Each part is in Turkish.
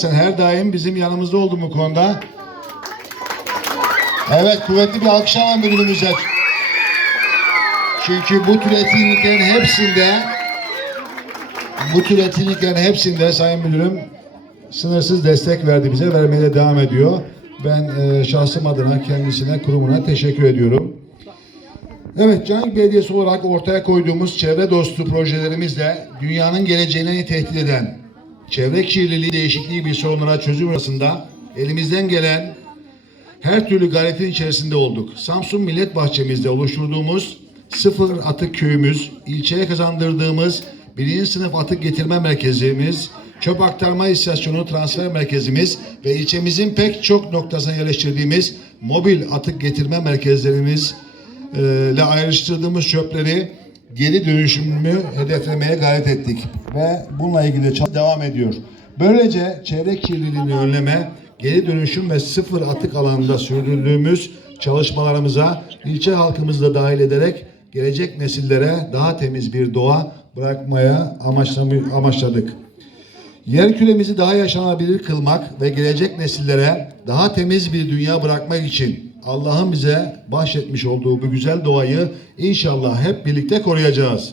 Sen her daim bizim yanımızda oldun bu konuda. Evet kuvvetli bir alkış alalım müdürümüze. Çünkü bu tür etkinliklerin hepsinde bu tür etkinliklerin hepsinde Sayın Müdürüm sınırsız destek verdi bize. Vermeye de devam ediyor. Ben e, şahsım adına kendisine, kurumuna teşekkür ediyorum. Evet, Canik Belediyesi olarak ortaya koyduğumuz çevre dostu projelerimizle dünyanın geleceğini tehdit eden çevre kirliliği değişikliği bir sorunlara çözüm arasında elimizden gelen her türlü gayretin içerisinde olduk. Samsun Millet Bahçemizde oluşturduğumuz sıfır atık köyümüz, ilçeye kazandırdığımız birinci sınıf atık getirme merkezimiz, çöp aktarma istasyonu transfer merkezimiz ve ilçemizin pek çok noktasına yerleştirdiğimiz mobil atık getirme merkezlerimiz e, ile ayrıştırdığımız çöpleri geri dönüşümünü hedeflemeye gayret ettik ve bununla ilgili çalışma devam ediyor. Böylece çevre kirliliğini önleme, geri dönüşüm ve sıfır atık alanında sürdürdüğümüz çalışmalarımıza ilçe halkımızı da dahil ederek gelecek nesillere daha temiz bir doğa bırakmaya amaçladık. Yer küremizi daha yaşanabilir kılmak ve gelecek nesillere daha temiz bir dünya bırakmak için Allah'ın bize bahşetmiş olduğu bu güzel doğayı inşallah hep birlikte koruyacağız.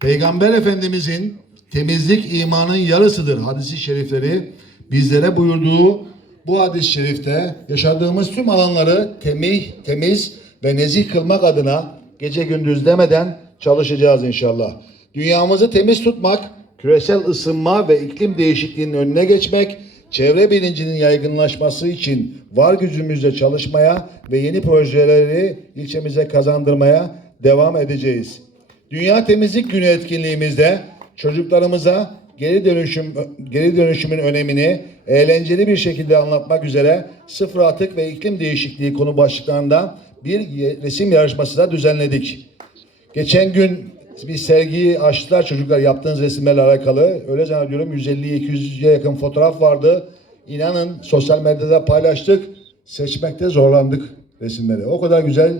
Peygamber Efendimizin temizlik imanın yarısıdır hadisi şerifleri bizlere buyurduğu bu hadis-i şerifte yaşadığımız tüm alanları temiz, temiz ve nezih kılmak adına gece gündüz demeden çalışacağız inşallah. Dünyamızı temiz tutmak, küresel ısınma ve iklim değişikliğinin önüne geçmek, çevre bilincinin yaygınlaşması için var gücümüzle çalışmaya ve yeni projeleri ilçemize kazandırmaya devam edeceğiz. Dünya Temizlik Günü etkinliğimizde çocuklarımıza geri dönüşüm geri dönüşümün önemini eğlenceli bir şekilde anlatmak üzere sıfır atık ve iklim değişikliği konu başlıklarında bir resim yarışması da düzenledik. Geçen gün bir sergiyi açtılar çocuklar yaptığınız resimlerle alakalı. Öyle zannediyorum 150-200'e yakın fotoğraf vardı. İnanın sosyal medyada paylaştık. Seçmekte zorlandık resimleri. O kadar güzel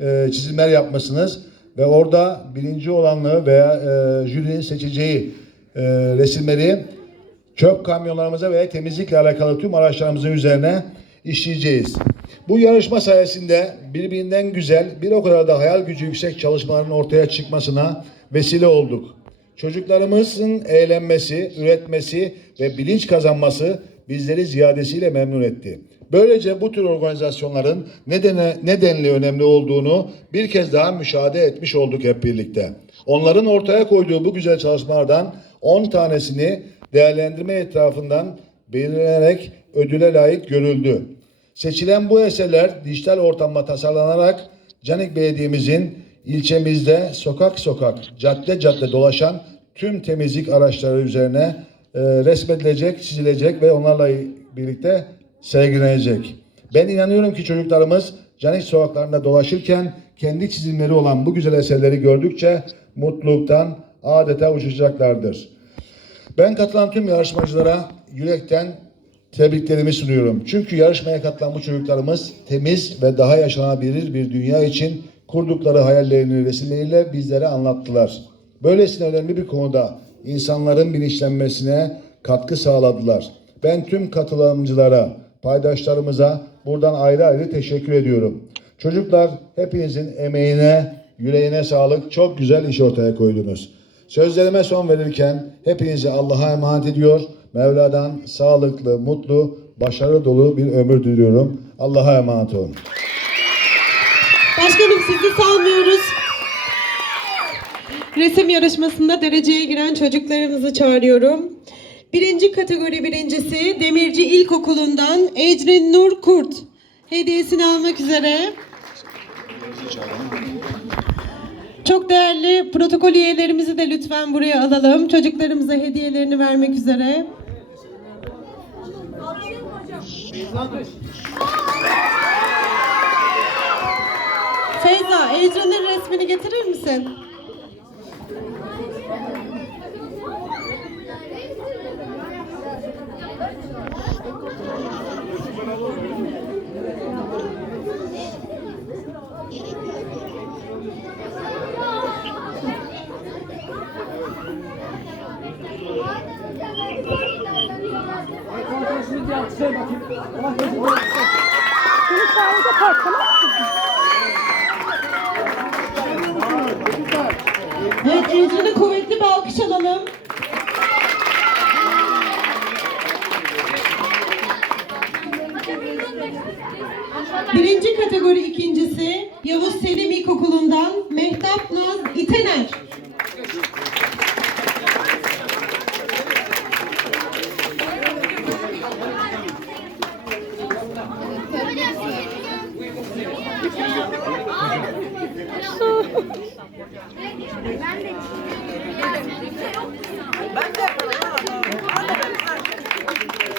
e, çizimler yapmışsınız. Ve orada birinci olanlığı veya e, jürinin seçeceği e, resimleri çöp kamyonlarımıza veya temizlikle alakalı tüm araçlarımızın üzerine işleyeceğiz. Bu yarışma sayesinde birbirinden güzel, bir o kadar da hayal gücü yüksek çalışmaların ortaya çıkmasına vesile olduk. Çocuklarımızın eğlenmesi, üretmesi ve bilinç kazanması bizleri ziyadesiyle memnun etti. Böylece bu tür organizasyonların nedene, nedenli önemli olduğunu bir kez daha müşahede etmiş olduk hep birlikte. Onların ortaya koyduğu bu güzel çalışmalardan 10 tanesini değerlendirme etrafından belirlenerek ödüle layık görüldü. Seçilen bu eserler dijital ortamda tasarlanarak Canik Belediye'mizin ilçemizde sokak sokak, cadde cadde dolaşan tüm temizlik araçları üzerine e, resmedilecek, çizilecek ve onlarla birlikte sergilenecek. Ben inanıyorum ki çocuklarımız Canik sokaklarında dolaşırken kendi çizimleri olan bu güzel eserleri gördükçe mutluluktan adeta uçacaklardır. Ben katılan tüm yarışmacılara yürekten tebriklerimi sunuyorum. Çünkü yarışmaya katılan bu çocuklarımız temiz ve daha yaşanabilir bir dünya için kurdukları hayallerini resimleriyle bizlere anlattılar. Böylesine önemli bir konuda insanların bilinçlenmesine katkı sağladılar. Ben tüm katılımcılara, paydaşlarımıza buradan ayrı ayrı teşekkür ediyorum. Çocuklar hepinizin emeğine, yüreğine sağlık. Çok güzel iş ortaya koydunuz. Sözlerime son verirken hepinizi Allah'a emanet ediyor. Mevla'dan sağlıklı, mutlu, başarı dolu bir ömür diliyorum. Allah'a emanet olun. Başkanım sizi salmıyoruz. Resim yarışmasında dereceye giren çocuklarımızı çağırıyorum. Birinci kategori birincisi Demirci İlkokulu'ndan Ecrin Nur Kurt. Hediyesini almak üzere. Çok değerli protokol üyelerimizi de lütfen buraya alalım. Çocuklarımıza hediyelerini vermek üzere. Feyza, Ecrin'in resmini getirir misin? Seni tamam mı? Evet Ecrin'e kuvvetli bir alkış alalım. Birinci kategori ikincisi Yavuz Selim İlkokulu'ndan Mehtap Naz İtener.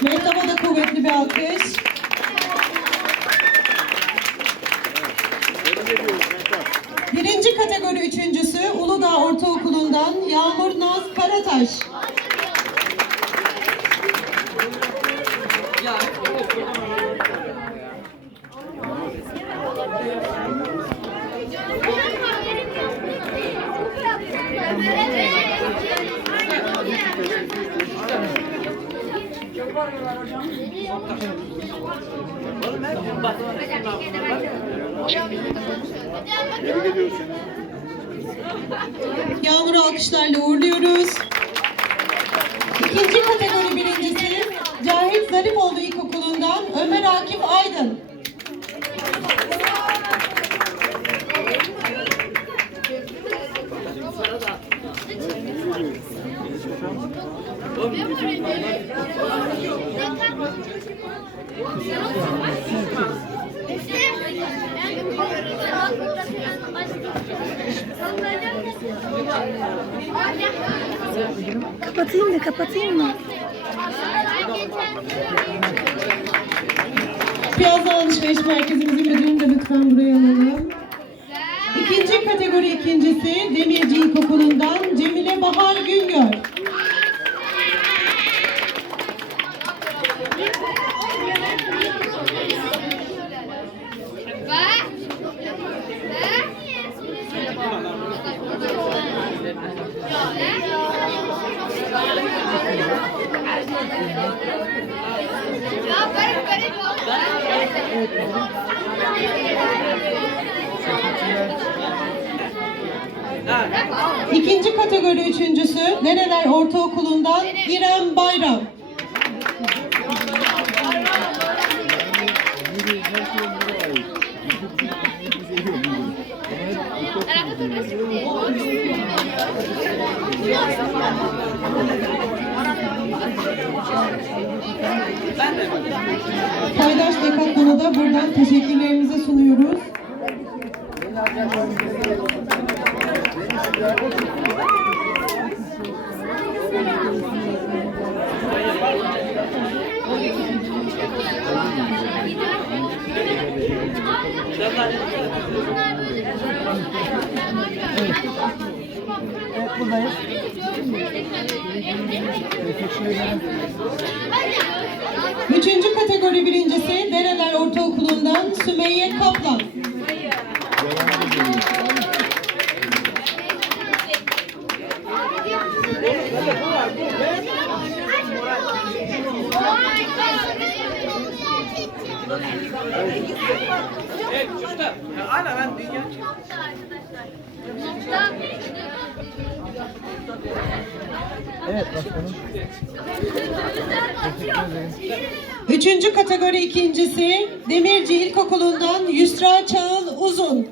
Mehtap'a da kuvvetli bir alkış. Birinci kategori üçüncüsü Uludağ Ortaokulu'ndan Yağmur Naz Karataş. Yağmur'u alkışlarla uğurluyoruz. İkinci kategori birincisi Cahit Zarifoğlu İlkokulu'ndan Ömer Akif Aydın. Kapatayım mı kapatayım mı? Piyaza Alışveriş Merkezimizin müdürünü de lütfen buraya alalım. İkinci kategori ikincisi Demirci İlkokulu'ndan Cemile Bahar Güngör. İkinci kategori üçüncüsü Nereler Ortaokulu'ndan İrem Bayram. Paydaş Decathlon'a da buradan teşekkürlerimizi sunuyoruz. Evet buradayız. Üçüncü kategori birincisi Dereler Ortaokulu'ndan Sümeyye Kaplan. Evet çocuklar. Ya, Hala ben dünya Evet başkanım. Üçüncü kategori ikincisi Demirci İlkokulu'ndan Yusra Çağıl Uzun.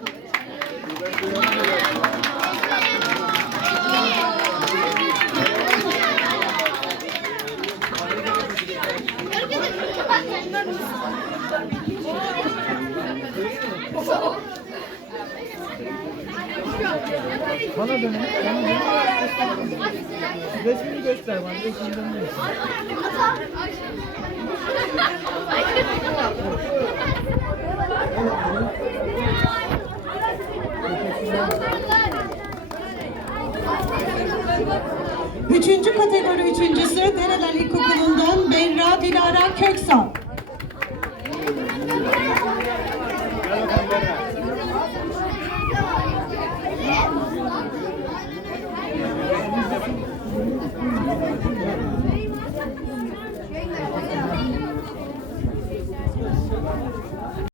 Bana dönün. Bana dönün. Resmini göster bana. Resmini dönün. Üçüncü kategori üçüncüsü Dereler İlkokulu'ndan Berra Dilara Köksal.